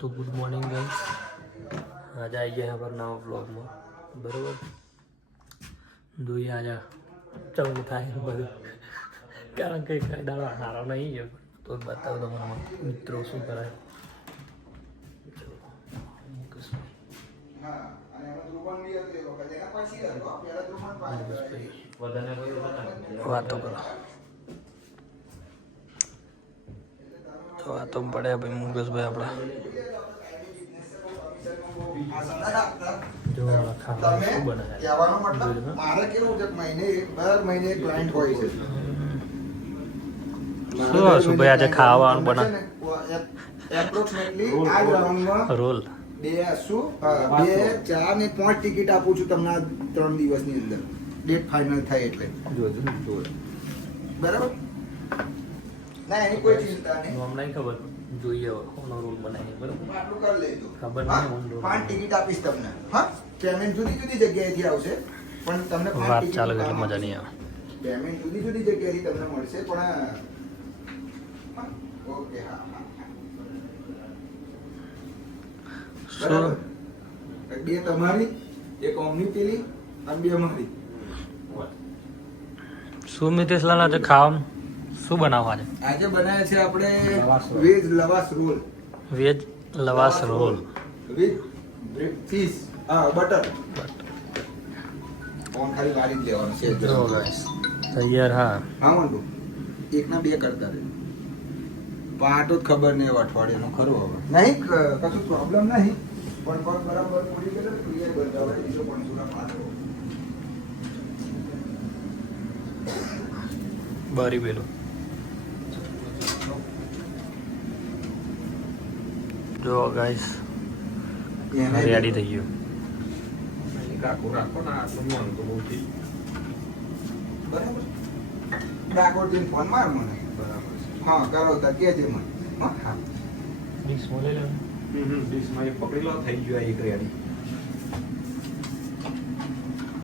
તો good morning guys, આજે આવી ગયા પર નવા બ્લોગમાં. બરાબર, જોઈએ આજે ચવું થાય બધું, કારણ કે કઈ દાડો સારો નહીં ગયો તો બતાવો તમારા મિત્રો શું કરાય. વાતો કરો વાતો પડ્યા ભાઈ મુકેશભાઈ આપણા જો ખાવાનું શું બનાવે. મારે કેવું છે દર મહિને ક્લાયન્ટ હોય છે. શું ભાઈ આજે ખાવાનું બનાવે? એપ્રોક્સિમેટલી આ ગ્રાઉન્ડમાં રોલ 2 4 ને 5 ટિકિટ આપું છું તમને આ 3 દિવસની અંદર. ડેટ ફાઇનલ થાય એટલે બરાબર. ના એની કોઈ ચિંતા નહીં. અમને નહીં ખબર, જોઈએ કોનો રોલ બનાવીએ. બરાબર, આટલું કરી લેજો. ખબર નહીં. 5 ટિકિટ આપીશ તમને. હા, પેમેન્ટ જુદી જુદી જગ્યાએથી આવશે પણ તમને 5 વાત ટિકિટ ચાલે એટલે મજા નહીં આવે. પેમેન્ટ જુદી જુદી જગ્યાએથી તમને મળશે પણ ઓકે. હા હા શું બરાબર. બે તમારી, એક ઓમની પેલી અને બે અમારી. શું મિતેશલાલ આજે ખાવાનું શું બનાવવા છે? આજે બનાવે છે આપણે veg lavash roll. Veg lavash roll with fish butter. ઓન ખાલી વાળી જ લેવાનું છે. જો ગાઈસ તૈયાર. હા હા મંડુ, એકના 2 કરતા રહે. પાટો જ ખબર નહીં અઠવાડિયાનો ખરો હવે નહીં કશું પ્રોબ્લેમ નહીં પણ પગ બરાબર પૂરી કરે ક્લિયર બનતા હોય. બીજો પણ સુરા પાટો બારી પેલું જો ગાઈસ રેડી થઈ ગયું. બરાબર. ડાકોરથી ફોન માર મને. બરાબર. હા કરો તો કેજે મને. હા ડીશ મોલે લે ડીશમાં એક પકડી લો, થઈ ગયો એક રેડી.